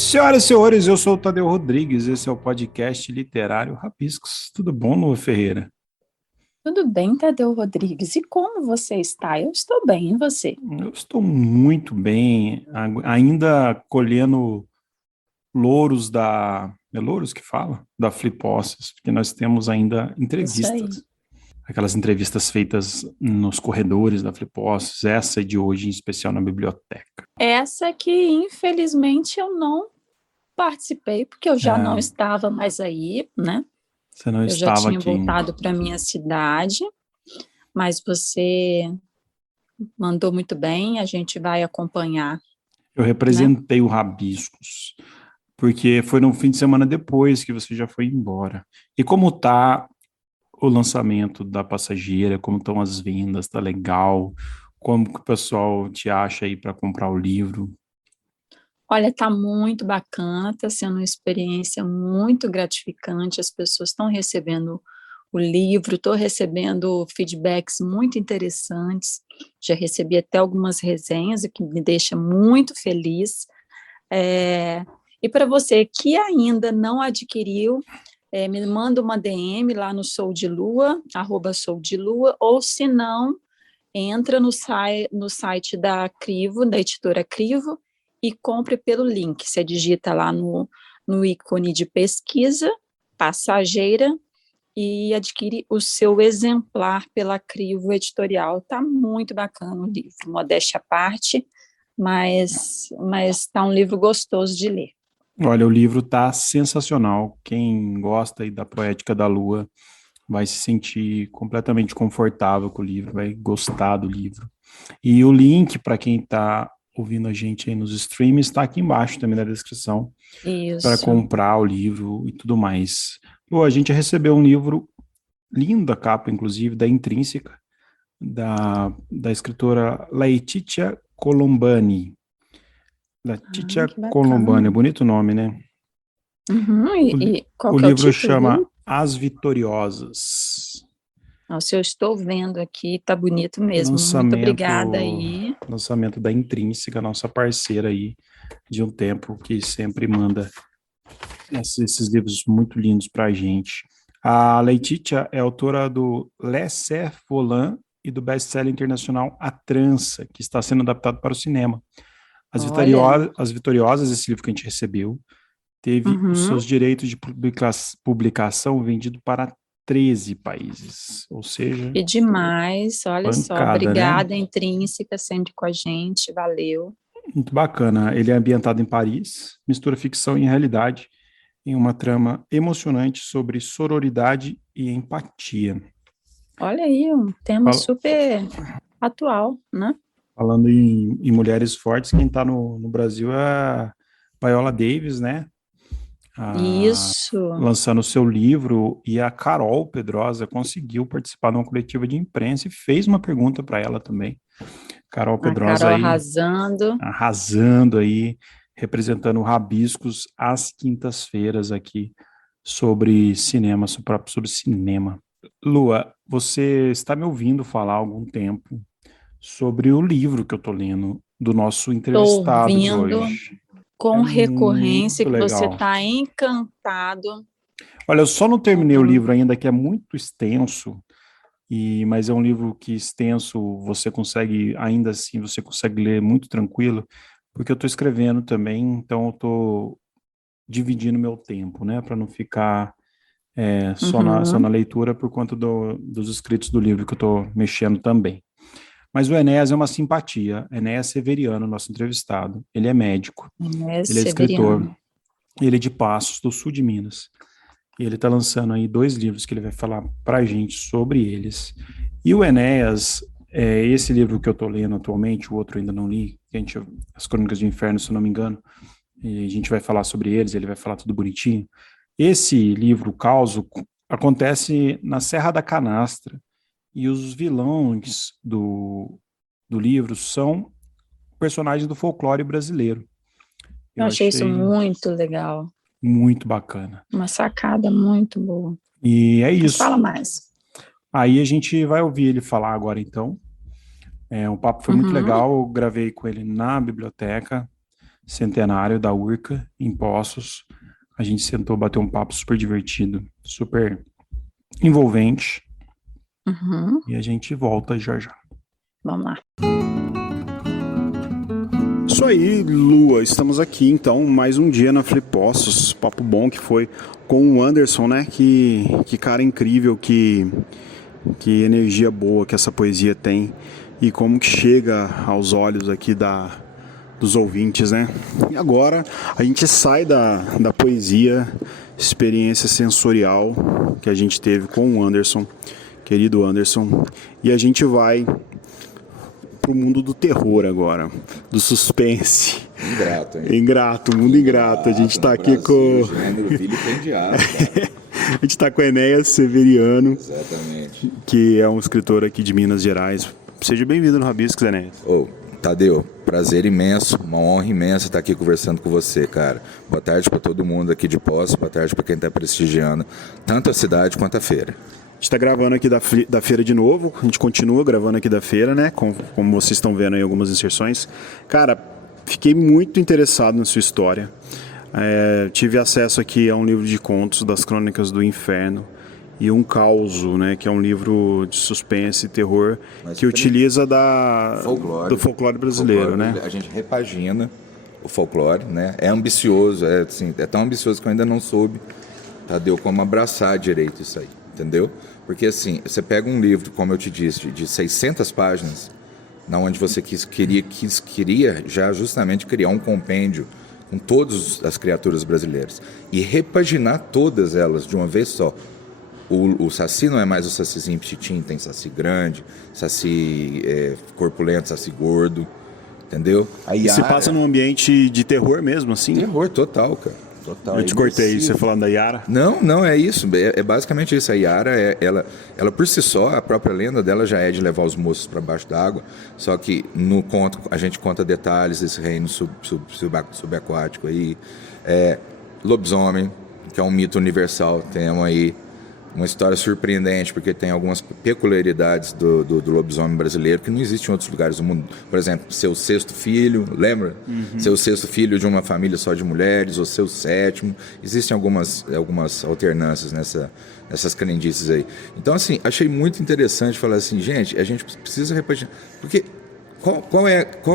Senhoras e senhores, eu sou o Tadeu Rodrigues, esse é o podcast literário Rabiscos. Tudo bom, Lua Ferreira? Tudo bem, Tadeu Rodrigues? E como você está? Eu estou bem, e você? Eu estou muito bem, ainda colhendo louros da... É louros que fala? Da Flipossos, porque nós temos ainda Isso aí. entrevistas. Aquelas entrevistas feitas nos corredores da Flipossos, essa é de hoje, em especial na biblioteca. Essa que, infelizmente, eu não participei, porque eu já não É, estava mais aí, né? você não Eu já estava tinha aqui. voltado para minha cidade, mas você mandou muito bem, a gente vai acompanhar, Eu né? representei o Rabiscos, porque foi no fim de semana depois que você já foi embora. E como tá o lançamento da Passageira, como estão as vendas, tá legal? Como que o pessoal te acha aí para comprar o livro? Olha, tá muito bacana, tá sendo uma experiência muito gratificante, as pessoas estão recebendo o livro, estou recebendo feedbacks muito interessantes, já recebi até algumas resenhas, o que me deixa muito feliz. É, e para você que ainda não adquiriu, me manda uma DM lá no Sou de Lua, @soudilua, ou se não, entra no site da Crivo, da editora Crivo, e compre pelo link. Você digita lá no ícone de pesquisa, Passageira, e adquire o seu exemplar pela Crivo Editorial. Está muito bacana o livro, modéstia à parte, mas está um livro gostoso de ler. Olha, o livro tá sensacional. Quem gosta aí da Poética da Lua vai se sentir completamente confortável com o livro, vai gostar do livro. E o link para quem está ouvindo a gente aí nos streams está aqui embaixo também na descrição para Isso. comprar o livro e tudo mais. Pô, a gente recebeu um livro, linda capa, inclusive, da Intrínseca, da escritora Laetitia Colombani. Laetitia Que Colombani, é bacana. bonito o nome, né? Uhum, e qual O que é o livro título chama dele? As Vitoriosas. Nossa, eu estou vendo aqui, tá bonito mesmo. Muito obrigada Lançamento, aí. lançamento da Intrínseca, nossa parceira aí de um tempo que sempre manda esses livros muito lindos para a gente. A Leititia é autora do Laissez-Volant e do best-seller internacional A Trança, que está sendo adaptado para o cinema. Olha, As Vitoriosas, esse livro que a gente recebeu, teve os uhum, seus direitos de publicação vendido para 13 países, ou seja, que demais. Olha só, pancada, né? obrigada, Intrínseca, sempre com a gente, valeu. Muito bacana. Ele é ambientado em Paris, mistura ficção e realidade em uma trama emocionante sobre sororidade e empatia. Olha aí, um tema Fal- super atual, né? Falando em mulheres fortes, quem está no Brasil é a Viola Davis, né? Isso, Lançando o seu livro, e a Carol Pedrosa conseguiu participar de uma coletiva de imprensa e fez uma pergunta para ela também. Carol a Pedrosa Carol aí, arrasando. arrasando aí, representando o Rabiscos às quintas-feiras aqui sobre cinema, sobre cinema. Lua, você está me ouvindo falar há algum tempo sobre o livro que eu estou lendo do nosso Estou entrevistado de ouvindo hoje. É com recorrência muito que você legal. está encantado. Olha, eu só não terminei o com- livro ainda, que é muito extenso, mas é um livro que extenso você consegue, ainda assim, você consegue ler muito tranquilo, porque eu estou escrevendo também, então eu estou dividindo meu tempo, né, para não ficar só na Uhum. leitura por conta dos escritos do livro que eu estou mexendo também. Mas o Enéas é uma simpatia. Enéas Severiano, nosso entrevistado. Ele é médico, É ele é escritor, Severiano. ele é de Passos, do sul de Minas. E ele está lançando aí 2 livros que ele vai falar para a gente sobre eles. E o Enéas, esse livro que eu estou lendo atualmente, o outro ainda não li, As Crônicas do Inferno, se eu não me engano, e a gente vai falar sobre eles, ele vai falar tudo bonitinho. Esse livro, o Caos, acontece na Serra da Canastra, e os vilões do livro são personagens do folclore brasileiro. Eu Eu achei isso achei muito legal. muito bacana. Uma sacada muito boa. E é Mas isso. fala mais. Aí a gente vai ouvir ele falar agora, então. O papo foi muito Uhum. legal, eu gravei com ele na biblioteca. centenário da Urca, em Poços. A gente sentou, bateu um papo super divertido, super envolvente. Uhum. E a gente volta já já. Vamos lá. Isso aí, Lua. Estamos aqui, então, mais um dia na Flipossos. Papo bom que foi com o Anderson, né? Que cara incrível, que energia boa que essa poesia tem. E como que chega aos olhos aqui dos ouvintes, né? E agora a gente sai da poesia, experiência sensorial que a gente teve com o Anderson, querido Anderson, e a gente vai pro mundo do terror agora, do suspense. Ingrato, hein? Ingrato, mundo ingrato. A gente tá aqui com... Gênero vilipendiado, cara. A gente tá com Enéas Severiano. Exatamente. Que é um escritor aqui de Minas Gerais. Seja bem-vindo no Rabiscos, Enéas. Tadeu, prazer imenso, uma honra imensa estar aqui conversando com você, cara. Boa tarde para todo mundo aqui de Poços, boa tarde para quem está prestigiando tanto a cidade quanto a feira. A gente está gravando aqui da feira de novo, a gente continua gravando aqui da feira, né? Como vocês estão vendo aí algumas inserções. Cara, fiquei muito interessado na sua história. Tive acesso aqui a um livro de contos das Crônicas do Inferno e um Causo, né, que é um livro de suspense e terror que utiliza do folclore brasileiro, né? A gente repagina o folclore, né? É ambicioso, é tão ambicioso que eu ainda não soube, Tadeu, como abraçar direito isso aí, entendeu? Porque assim, você pega um livro, como eu te disse, de 600 páginas, na onde você queria já justamente criar um compêndio com todas as criaturas brasileiras e repaginar todas elas de uma vez só. O saci não é mais o sacizinho pititim, tem saci grande, saci corpulento, saci gordo, entendeu? E se passa num ambiente de terror mesmo, assim? Terror total, cara. Total. Eu te cortei, você falando da Yara? Não, é isso, é basicamente isso. A Yara, ela por si só, a própria lenda dela já é de levar os moços para baixo d'água, só que no conto a gente conta detalhes desse reino subaquático aí. Lobisomem, que é um mito universal, temos aí uma história surpreendente, porque tem algumas peculiaridades do lobisomem brasileiro que não existem em outros lugares do mundo. Por exemplo, ser o sexto filho, lembra? Uhum. Ser o sexto filho de uma família só de mulheres, ou ser o sétimo. Existem algumas alternâncias nessas crendices aí. Então, assim, achei muito interessante falar assim, gente, a gente precisa repaginar. Porque qual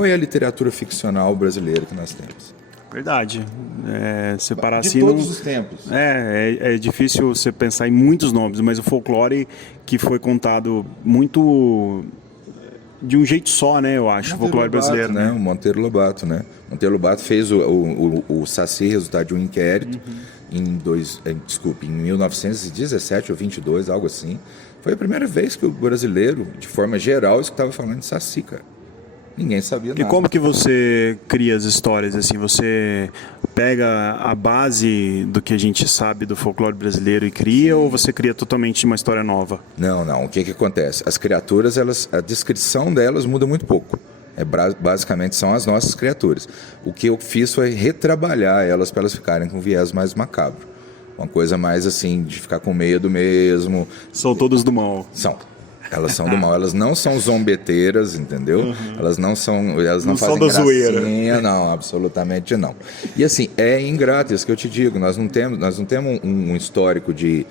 é a literatura ficcional brasileira que nós temos? Verdade. Separar de assim todos os tempos. É difícil você pensar em muitos nomes, mas o folclore que foi contado muito de um jeito só, né? Eu acho, o folclore brasileiro, né? O Monteiro Lobato, né? Monteiro Lobato fez o Saci, resultado de um inquérito, em 1917 ou 22, algo assim. Foi a primeira vez que o brasileiro, de forma geral, estava falando de Saci, cara. Ninguém sabia nada. E como que você cria as histórias, assim? Você pega a base do que a gente sabe do folclore brasileiro e cria, ou você cria totalmente uma história nova? Não. O que acontece? As criaturas, a descrição delas muda muito pouco. Basicamente são as nossas criaturas. O que eu fiz foi retrabalhar elas para elas ficarem com viés mais macabro. Uma coisa mais assim, de ficar com medo mesmo. São todas do mal. São. Elas são do mal, elas não são zombeteiras, entendeu? Uhum. Elas não fazem gracinha, não, absolutamente não. E assim, é ingrato isso que eu te digo, nós não temos um histórico de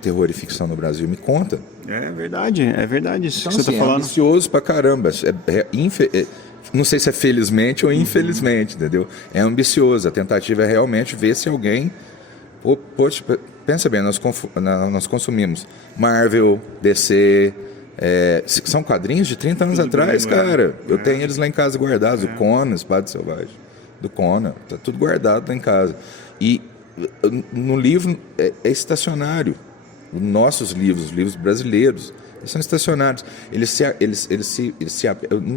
terror e ficção no Brasil, me conta. É verdade isso então, que você está falando. É ambicioso pra caramba, não sei se é felizmente ou infelizmente, entendeu? É ambicioso, a tentativa é realmente ver se alguém... Poxa, pensa bem, nós consumimos Marvel, DC, são quadrinhos de 30 anos atrás, cara. Eu tenho eles lá em casa guardados, do Conan, Espada Selvagem, do Conan, tá tudo guardado lá em casa. E no livro é estacionário. Os nossos livros, os livros brasileiros, eles são estacionários. Eles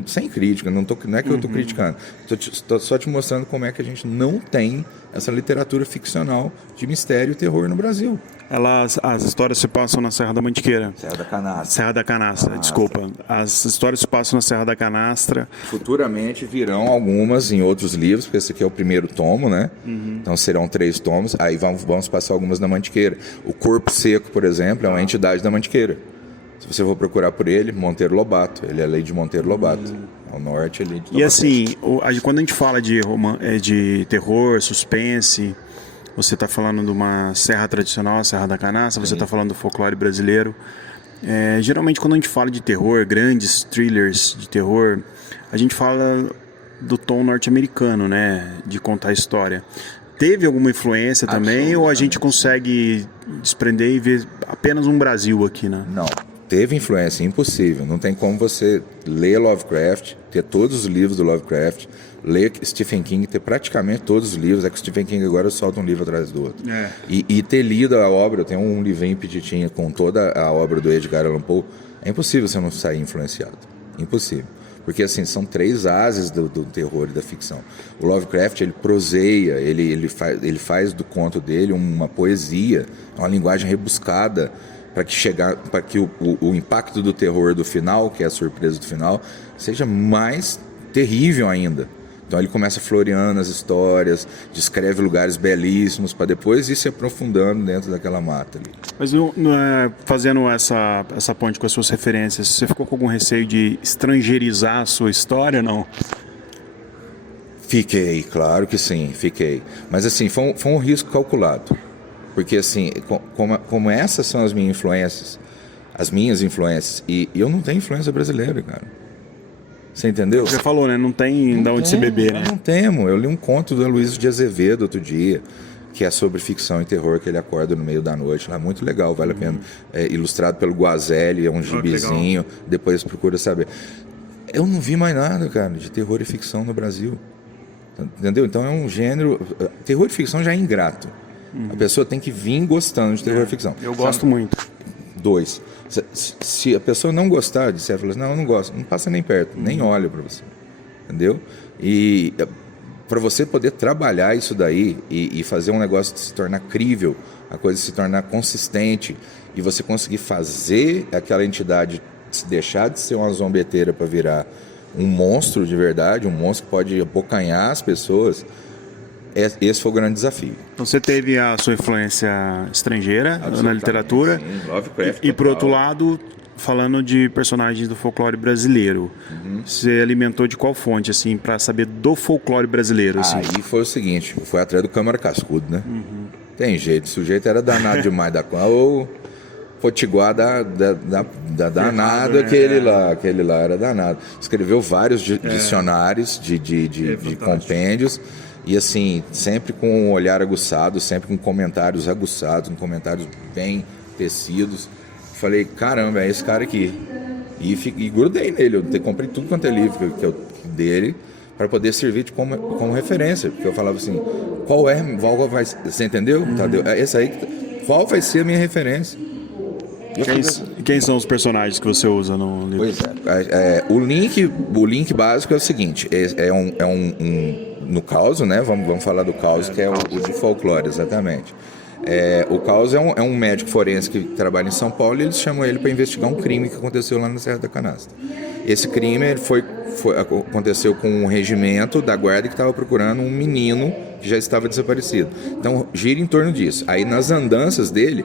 sem crítica, não é que eu estou criticando. Estou só te mostrando como é que a gente não tem essa literatura ficcional de mistério e terror no Brasil. As histórias se passam na Serra da Mantiqueira. Serra da Canastra, desculpa. As histórias se passam na Serra da Canastra. Futuramente virão algumas em outros livros, porque esse aqui é o primeiro tomo, né? Uhum. Então serão 3 tomos. Aí vamos passar algumas na Mantiqueira. O Corpo Seco, por exemplo, é uma entidade da Mantiqueira. Se você for procurar por ele, Monteiro Lobato. Ele é a lei de Monteiro Lobato. ao norte ali. E assim, quando a gente fala de terror, suspense, você está falando de uma serra tradicional, a Serra da Canastra, você está falando do folclore brasileiro. Geralmente quando a gente fala de terror, grandes thrillers de terror, a gente fala do tom norte-americano, né, de contar a história. Teve alguma influência também, ou a gente consegue desprender e ver apenas um Brasil aqui, né? Não, teve influência, impossível. Não tem como você ler Lovecraft, ter todos os livros do Lovecraft, ler Stephen King, ter praticamente todos os livros. É que o Stephen King agora solta um livro atrás do outro. E ter lido a obra, eu tenho um livrinho petitinho com toda a obra do Edgar Allan Poe. É impossível você não sair influenciado. Impossível. Porque, assim, são 3 ases do terror e da ficção. O Lovecraft, ele proseia, ele faz do conto dele uma poesia, uma linguagem rebuscada, para que o impacto do terror do final, que é a surpresa do final, seja mais terrível ainda. Então ele começa floreando as histórias, descreve lugares belíssimos, para depois ir se aprofundando dentro daquela mata ali. Mas fazendo essa ponte com as suas referências, você ficou com algum receio de estrangeirizar a sua história, não? Fiquei, claro que sim, fiquei. Mas assim, foi um risco calculado. Porque assim, como essas são as minhas influências, e eu não tenho influência brasileira, cara. Você entendeu? Você falou, né? Não tem de onde se beber, né? Não temos. Eu li um conto do Aloysio de Azevedo outro dia, que é sobre ficção e terror, que ele acorda no meio da noite. Lá, muito legal, vale a pena. É ilustrado pelo Guazelli, é um gibizinho. Depois procura saber. Eu não vi mais nada, cara, de terror e ficção no Brasil. Entendeu? Então é um gênero... Terror e ficção já é ingrato. A pessoa tem que vir gostando de terror e ficção. Eu gosto muito. 2. Se a pessoa não gostar de você, fala assim, não, eu não gosto, não passa nem perto, nem olha para você, entendeu? E para você poder trabalhar isso daí e fazer um negócio se tornar crível, a coisa se tornar consistente, e você conseguir fazer aquela entidade deixar de ser uma zombeteira para virar um monstro de verdade, um monstro que pode abocanhar as pessoas, esse foi o grande desafio. Então você teve a sua influência estrangeira na literatura, sim, Lovecraft, e por outro lado, falando de personagens do folclore brasileiro, você alimentou de qual fonte, assim, para saber do folclore brasileiro? Assim? Aí foi o seguinte, foi atrás do Câmara Cascudo, né? Tem jeito, o sujeito era danado demais da conta, ou potiguar danado, aquele lá era danado. Escreveu vários dicionários de compêndios, e assim, sempre com um olhar aguçado, sempre com comentários aguçados, com comentários bem tecidos. Falei, caramba, é esse cara aqui. E grudei nele, eu comprei tudo quanto é livro dele, para poder servir como referência. Porque eu falava assim, qual vai ser, você entendeu? Esse aí, qual vai ser a minha referência? Quem são os personagens que você usa no livro? Pois o link básico é o seguinte, no caos, né? Vamos falar do caos, que é o de folclore, exatamente. O caos é um médico forense que trabalha em São Paulo, e eles chamam ele para investigar um crime que aconteceu lá na Serra da Canastra. Esse crime aconteceu com um regimento da guarda que estava procurando um menino que já estava desaparecido. Então gira em torno disso. Aí nas andanças dele,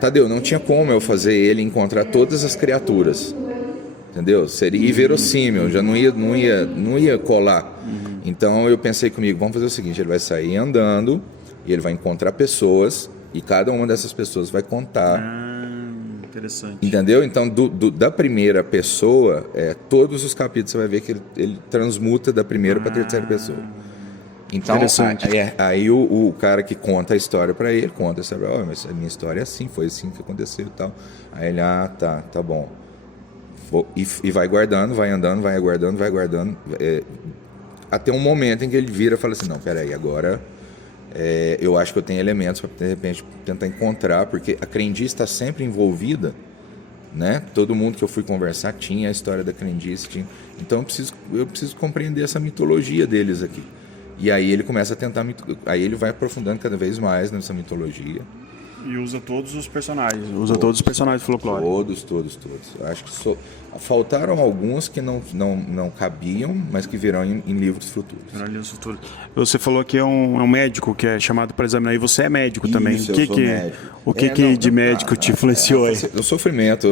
Tadeu, não tinha como eu fazer ele encontrar todas as criaturas, entendeu? Seria inverossímil, já não ia colar. Então eu pensei comigo, vamos fazer o seguinte, ele vai sair andando e ele vai encontrar pessoas, e cada uma dessas pessoas vai contar. Interessante. Entendeu? Então da primeira pessoa, todos os capítulos você vai ver que ele transmuta da primeira para a terceira pessoa. Então, aí o cara que conta a história para ele, conta, sabe, mas a minha história é assim, foi assim que aconteceu e tal. Aí ele, tá bom. E vai guardando, vai andando, vai aguardando, vai guardando, até um momento em que ele vira e fala assim, não, peraí, agora eu acho que eu tenho elementos para, de repente, tentar encontrar, porque a crendice está sempre envolvida, né? Todo mundo que eu fui conversar tinha a história da crendice, então eu preciso compreender essa mitologia deles aqui. E aí ele começa a tentar, aí ele vai aprofundando cada vez mais nessa mitologia. E usa todos os personagens, todos os personagens do folclore. Todos. Eu acho que faltaram alguns que não cabiam, mas que virão em livros futuros. Você falou que é um médico que é chamado para examinar, e você é médico também. Eu sou médico. O que de médico te influenciou aí? O sofrimento.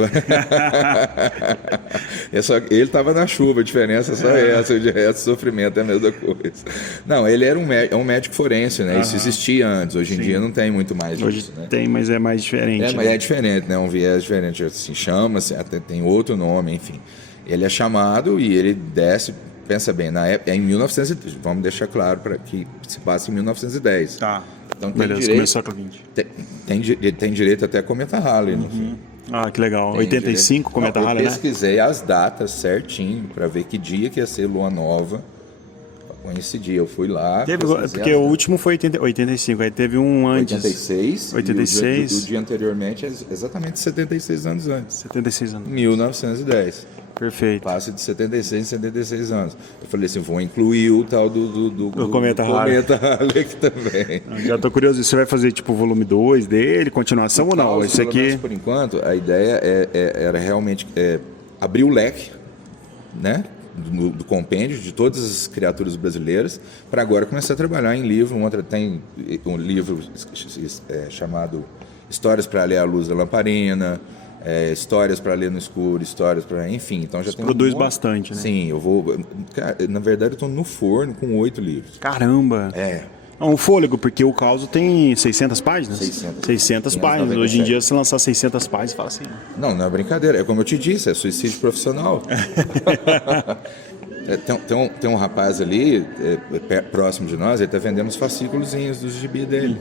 Ele estava na chuva, a diferença é só essa, de resto, sofrimento é a mesma coisa. Não, ele era um médico forense, né? Isso existia antes, hoje em dia não tem muito mais hoje disso, né? Tem, mas é mais diferente. Mas é diferente, né? Um viés diferente, assim, chama-se, até tem outro nome, enfim. Ele é chamado e ele desce, pensa bem, na época, em 1910, vamos deixar claro para que se passa em 1910. Tá. Então tem beleza, direito, começou com 20. Tem direito até a Cometa Halley no fim. Ah, que legal. Tem 85, Cometa Halley, né? Eu pesquisei as datas certinho para ver que dia que ia ser lua nova. Coincidir, eu fui lá. Porque o último foi 85, aí teve um antes. 86. 86. E o dia anteriormente é exatamente 76 anos antes. 76 anos. 1910. Perfeito. Passa de 76 em 76 anos. Eu falei assim, vou incluir o tal do Cometa Halley aqui também. Já tô curioso, você vai fazer tipo o volume 2 dele, continuação ou não? Esse aqui... Por enquanto, a ideia era realmente abrir o leque, né? Do compêndio de todas as criaturas brasileiras, para agora começar a trabalhar em livro. Tem um livro chamado Histórias para Ler à Luz da Lamparina, Histórias para Ler no Escuro, Histórias para... Enfim, então já tem produz bastante, né? Sim, eu vou... Cara, na verdade, eu estou no forno com 8 livros. Caramba! Um fôlego, porque o Caos tem 600 páginas? 600 páginas. Hoje em dia, se lançar 600 páginas, fala assim... Não é brincadeira. É como eu te disse, é suicídio profissional. Tem um rapaz ali, próximo de nós, ele está vendendo os fascículozinhos dos gibi dele.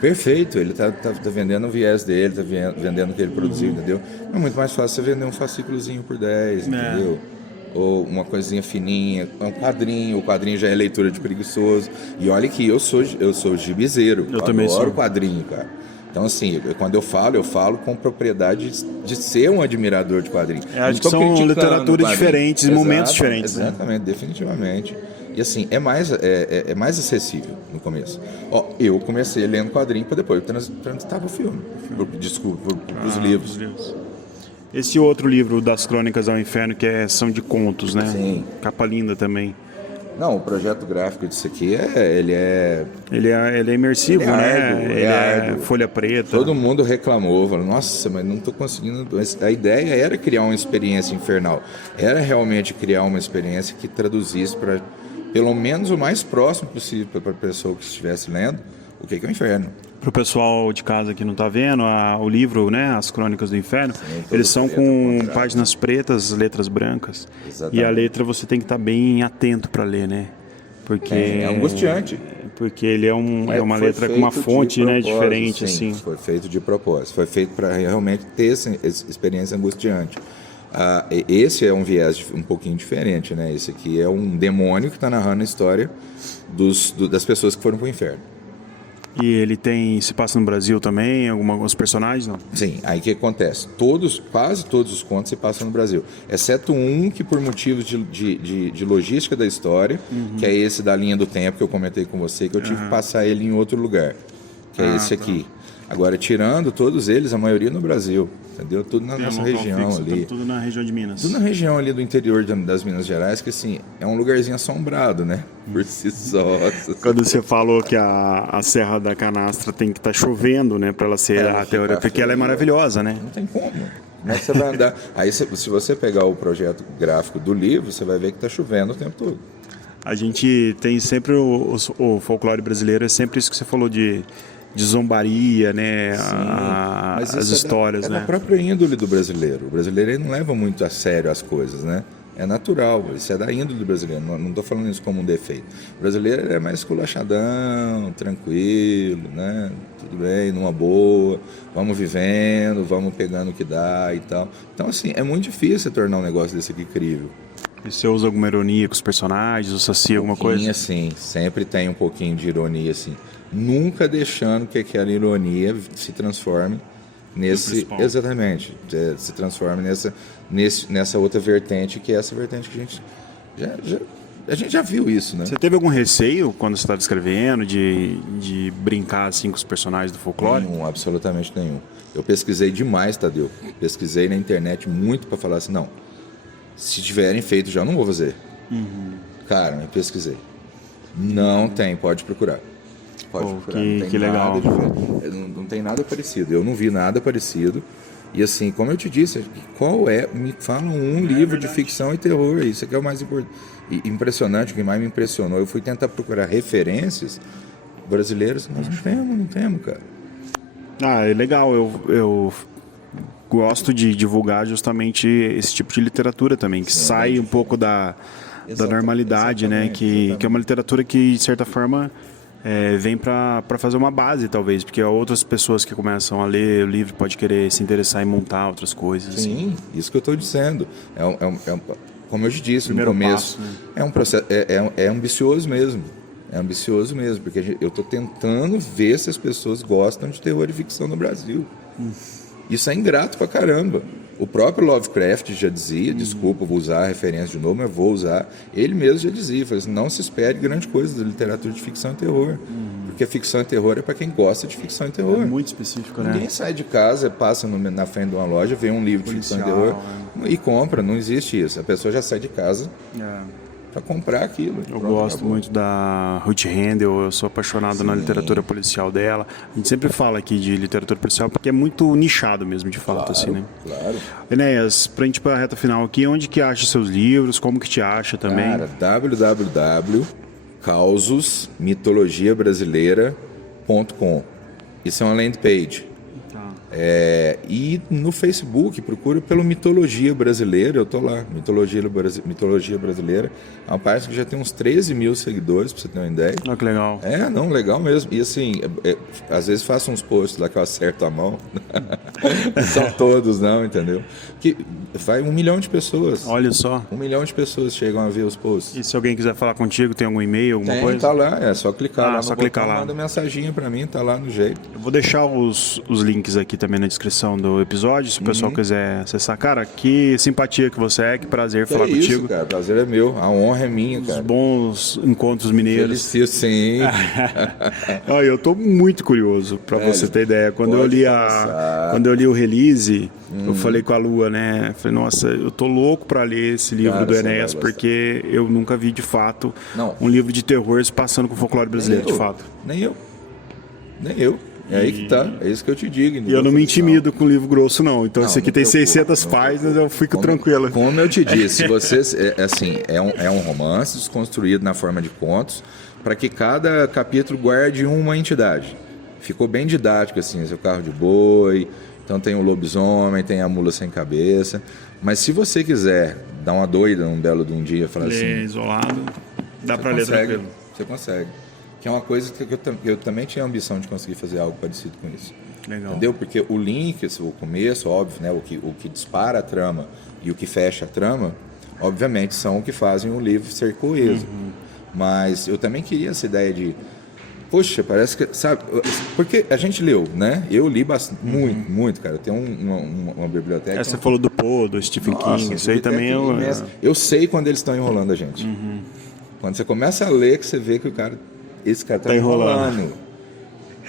Perfeito, ele está vendendo o viés dele, está vendendo o que ele produziu, entendeu? É muito mais fácil você vender um fascículozinho por 10, entendeu? Ou uma coisinha fininha, um quadrinho. O quadrinho já é leitura de preguiçoso. E olha que eu sou gibizeiro. Eu também adoro quadrinho, cara. Então, assim, quando eu falo com propriedade de ser um admirador de quadrinho. Acho que são literaturas diferentes, momentos diferentes. Exatamente, né? Definitivamente. E assim, é mais acessível no começo. Eu comecei lendo quadrinho para depois transitar para o filme. Desculpa, para os livros. Esse outro livro das Crônicas ao Inferno, que são de contos, né? Sim. Capa linda também. Não, o projeto gráfico disso aqui ele é imersivo, né? Ele é folha preta. Todo mundo reclamou, falou, nossa, mas não estou conseguindo. A ideia era criar uma experiência infernal. Era realmente criar uma experiência que traduzisse para, pelo menos o mais próximo possível para a pessoa que estivesse lendo, o que é o inferno. Para o pessoal de casa que não está vendo, o livro, né, As Crônicas do Inferno, eles são com páginas pretas, letras brancas. Exatamente. E a letra você tem que estar bem atento para ler, né? Porque é angustiante. Porque ele é uma letra com uma fonte, né, diferente, sim, assim. Foi feito de propósito, foi feito para realmente ter essa experiência angustiante. Esse é um viés um pouquinho diferente, né? Esse aqui é um demônio que está narrando a história das pessoas que foram para o inferno. E ele se passa no Brasil também, alguns personagens, não? Sim, aí o que acontece? Quase todos os contos se passam no Brasil, exceto um que por motivos de logística da história, que é esse da linha do tempo que eu comentei com você, que eu tive que passar ele em outro lugar, que é esse aqui. Agora, tirando todos eles, a maioria no Brasil, entendeu? Tudo na nossa região fixo, ali. Tudo na região de Minas. Tudo na região ali do interior das Minas Gerais, que assim, é um lugarzinho assombrado, né? Por si só. Quando você falou que a Serra da Canastra tem que estar chovendo, né? Para ela ser a teoria, porque ela é maravilhosa, né? Não tem como. Como é que você vai andar? Aí, se você pegar o projeto gráfico do livro, você vai ver que está chovendo o tempo todo. A gente tem sempre o folclore brasileiro, é sempre isso que você falou de zombaria, né? As histórias, né? É da própria índole do brasileiro. O brasileiro ele não leva muito a sério as coisas, né? É natural, isso é da índole do brasileiro. Não estou falando isso como um defeito. O brasileiro é mais esculachadão, tranquilo, né? Tudo bem, numa boa, vamos vivendo, vamos pegando o que dá e tal. Então, assim, é muito difícil tornar um negócio desse aqui crível. E você usa alguma ironia com os personagens, ou sacia alguma coisa? Sim, sempre tem um pouquinho de ironia, assim. Nunca deixando que aquela ironia se transforme se transforme nessa outra vertente, que é essa vertente que a gente já viu isso, né? Você teve algum receio quando você estava escrevendo de brincar assim com os personagens do folclore? Nenhum, absolutamente nenhum. Eu pesquisei demais, Tadeu. Pesquisei na internet muito para falar assim, não, se tiverem feito já, não vou fazer. Cara, eu pesquisei. Não tem, pode procurar. Pode Pô, procurar, não tem que legal. não tem nada parecido. Eu não vi nada parecido. E assim, como eu te disse, me fala um livro de ficção e terror, isso aqui é o mais impressionante, o que mais me impressionou. Eu fui tentar procurar referências brasileiras, nós não temos, cara. É legal, eu gosto de divulgar justamente esse tipo de literatura também, que sai um pouco da normalidade, né? Que é uma literatura que, de certa forma, vem para fazer uma base, talvez, porque outras pessoas que começam a ler o livro podem querer se interessar em montar outras coisas. Sim, assim. Isso que eu estou dizendo. Como eu te disse no começo, passo, né? É um processo, é ambicioso mesmo. É ambicioso mesmo, porque eu estou tentando ver se as pessoas gostam de terror e ficção no Brasil. Isso é ingrato pra caramba. O próprio Lovecraft já dizia, desculpa, vou usar a referência de novo, mas vou usar. Ele mesmo já dizia, falou assim, não se espere grande coisa da literatura de ficção e terror. Porque ficção e terror é para quem gosta de ficção e terror. É muito específico, né? Ninguém sai de casa, passa na frente de uma loja, vê um livro de ficção e terror e compra. Não existe isso. A pessoa já sai de casa para comprar aquilo. Eu gosto muito da Ruth Handel, eu sou apaixonado na literatura policial dela. A gente sempre fala aqui de literatura policial porque é muito nichado mesmo, de fato, assim, né? Claro. Enéas, pra gente ir pra reta final aqui, onde que acha seus livros, como que te acha também? Cara, www.causosmitologiabrasileira.com. Isso é uma landing page. E no Facebook, procura pelo Mitologia Brasileira, eu tô lá, Mitologia Brasileira, é uma página que já tem uns 13 mil seguidores, pra você ter uma ideia. Ah, que legal. Não, legal mesmo. E assim, às vezes faço uns posts lá que eu acerto a mão, não são todos não, entendeu? Que vai 1 milhão de pessoas. Olha só. 1 milhão de pessoas chegam a ver os posts. E se alguém quiser falar contigo, tem algum e-mail, alguma coisa? Tá lá, é só clicar lá no só botão, clicar lá. Manda mensaginha pra mim, tá lá no jeito. Eu vou deixar os links aqui também na descrição do episódio, se o pessoal quiser acessar. Cara, que simpatia que você é, que prazer falar contigo. Isso, cara, prazer é meu, a honra é minha, cara. Os bons encontros mineiros. Felicito, sim. Olha, eu tô muito curioso, pra você ter ideia. Quando eu li o release, eu falei com a Lua, né? Eu falei, nossa, eu tô louco pra ler esse livro do Enéas, porque eu nunca vi de fato um livro de terror se passando com o folclore brasileiro, de fato. Nem eu. É aí que tá, é isso que eu te digo. E eu não me intimido com livro grosso, não. Então, esse aqui tem 600 páginas, eu fico tranquilo. Como eu te disse, vocês, é um romance desconstruído na forma de contos, para que cada capítulo guarde uma entidade. Ficou bem didático, assim, seu carro de boi, então tem o lobisomem, tem a mula sem cabeça. Mas se você quiser dar uma doida num belo de um dia, falar assim... isolado, dá para ler tranquilo. Você consegue. Que é uma coisa que eu também tinha a ambição de conseguir fazer algo parecido com isso. Legal. Entendeu? Porque o link, o começo, óbvio, né? O que dispara a trama e o que fecha a trama, obviamente, são o que fazem o livro ser coeso. Mas eu também queria essa ideia de... Poxa, parece que... Sabe? Porque a gente leu, né? Eu li bastante, muito, cara. Eu tenho uma biblioteca... Você falou do Poe, do Stephen King. Isso aí também eu sei quando eles estão enrolando a gente. Quando você começa a ler, que você vê que esse cara tá enrolando.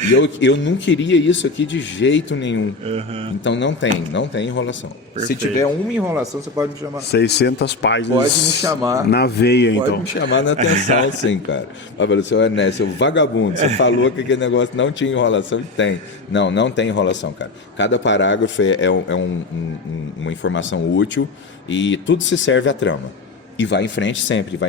E eu não queria isso aqui de jeito nenhum. Então não tem enrolação. Perfeito. Se tiver uma enrolação, você pode me chamar. 600 páginas. Pode me chamar. Na veia, então. Pode me chamar na atenção, sim, cara. Olha, seu Ernesto, seu vagabundo, você falou que aquele negócio não tinha enrolação. Tem. Não tem enrolação, cara. Cada parágrafo é uma informação útil e tudo se serve à trama. E vai em frente sempre.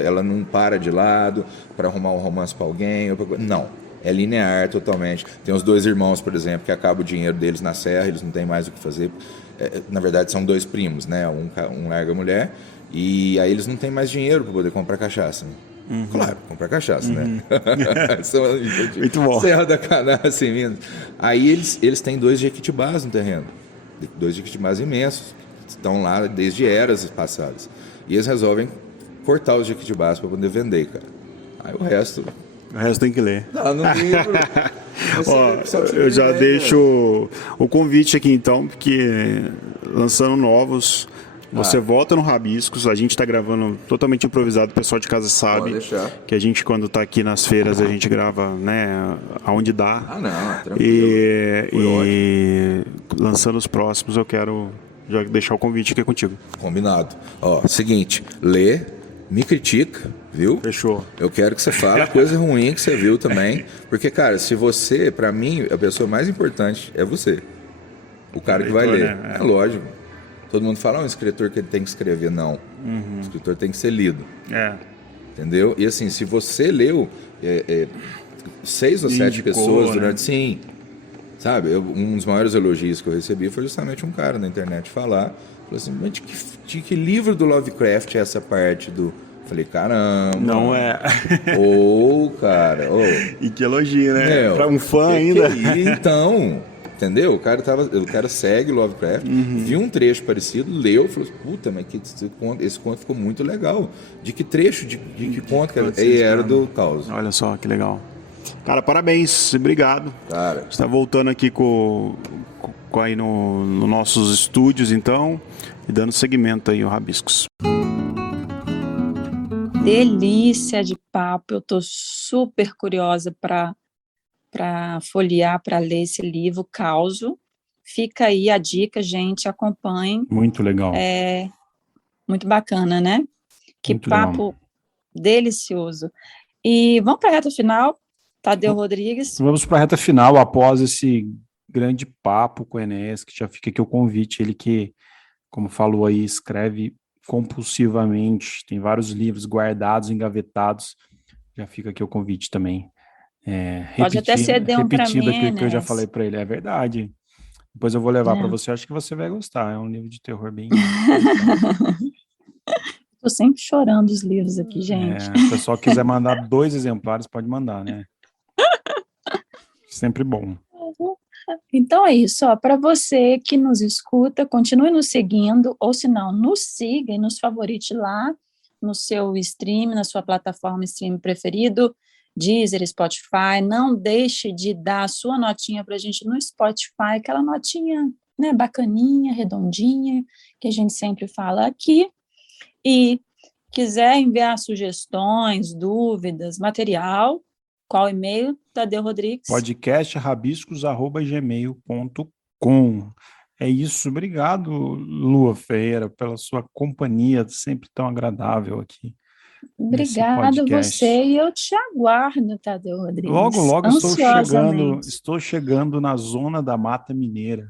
Ela não para de lado para arrumar um romance para alguém. Não. É linear totalmente. Tem os 2 irmãos, por exemplo, que acaba o dinheiro deles na serra, eles não têm mais o que fazer. Na verdade, são 2 primos, né? Um larga a mulher e aí eles não têm mais dinheiro para poder comprar cachaça. Né? Claro, comprar cachaça, né? Muito bom. Serra da Canastra, em Minas. Aí eles têm 2 jequitibás no terreno. 2 jequitibás imensos. Estão lá desde eras passadas. E eles resolvem cortar os jequitibás para poder vender, cara. Aí o resto tem que ler. Tá no livro. Eu já deixo o convite aqui, então, porque lançando novos, você volta no Rabiscos. A gente está gravando totalmente improvisado. O pessoal de casa sabe que a gente, quando está aqui nas feiras, a gente grava, né, aonde dá. Tranquilo. E lançando os próximos, eu quero já deixar o convite aqui contigo. Combinado. Seguinte, lê, me critica, viu? Fechou. Eu quero que você fale a coisa ruim que você viu também. Porque, cara, se você, pra mim, a pessoa mais importante é você. O cara que vai ler. Né? É lógico. Todo mundo fala, um escritor que ele tem que escrever. Não. O escritor tem que ser lido. Entendeu? E assim, se você leu 6 ou 7 pessoas durante... Né? Sim. Sabe? Um dos maiores elogios que eu recebi foi justamente um cara na internet falar. Falou assim, mas de que livro do Lovecraft é essa parte do... Falei, caramba. Não é. Cara. E que elogio, né? Pra um fã ainda. Então, entendeu? O cara segue Lovecraft, viu um trecho parecido, leu, falou, puta, mas esse conto ficou muito legal. De que trecho, de que conto que era do Caos. Olha só, que legal. Cara, parabéns, obrigado. Cara. Você está voltando aqui aí no nossos estúdios, então, e dando seguimento aí ao Rabiscos. Delícia de papo, eu estou super curiosa para folhear, para ler esse livro, Causo. Fica aí a dica, gente, acompanhem. Muito legal. É muito bacana, né? Que muito papo legal. Delicioso. E vamos para a reta final, Tadeu Rodrigues. Vamos para a reta final, após esse grande papo com o Enéas, que já fica aqui o convite, ele que, como falou aí, escreve compulsivamente, tem vários livros guardados, engavetados, já fica aqui o convite também. Pode até ceder um para mim, aquilo que eu já falei para ele, é verdade. Depois eu vou levar para você, acho que você vai gostar, é um livro de terror bem... Estou sempre chorando os livros aqui, gente. Se o pessoal quiser mandar 2 exemplares, pode mandar, né? Sempre bom. Então é isso, para você que nos escuta, continue nos seguindo, ou se não, nos siga e nos favorite lá no seu stream, na sua plataforma stream preferido, Deezer, Spotify. Não deixe de dar a sua notinha para a gente no Spotify, aquela notinha, né, bacaninha, redondinha, que a gente sempre fala aqui. E quiser enviar sugestões, dúvidas, material, qual e-mail, Tadeu Rodrigues? podcastrabiscos@gmail.com. É isso, obrigado, Lua Ferreira, pela sua companhia, sempre tão agradável aqui. Obrigada a você, e eu te aguardo, Tadeu Rodrigues. Logo estou chegando na zona da Mata Mineira.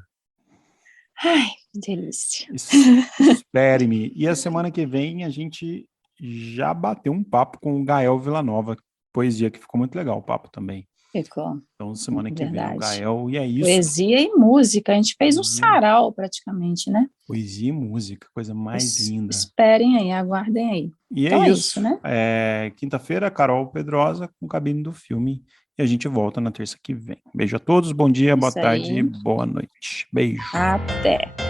Ai, que delícia. Espere-me. E a semana que vem a gente já bateu um papo com o Gael Villanova, poesia, que ficou muito legal o papo também. Ficou. Então, semana que vem o Gael, e é isso. Poesia e música, a gente fez um sarau praticamente, né? Poesia e música, coisa mais linda. Esperem aí, aguardem aí. E então é isso, né? Quinta-feira, Carol Pedrosa com Cabine do Filme, e a gente volta na terça que vem. Beijo a todos, bom dia, boa tarde, boa noite. Beijo. Até.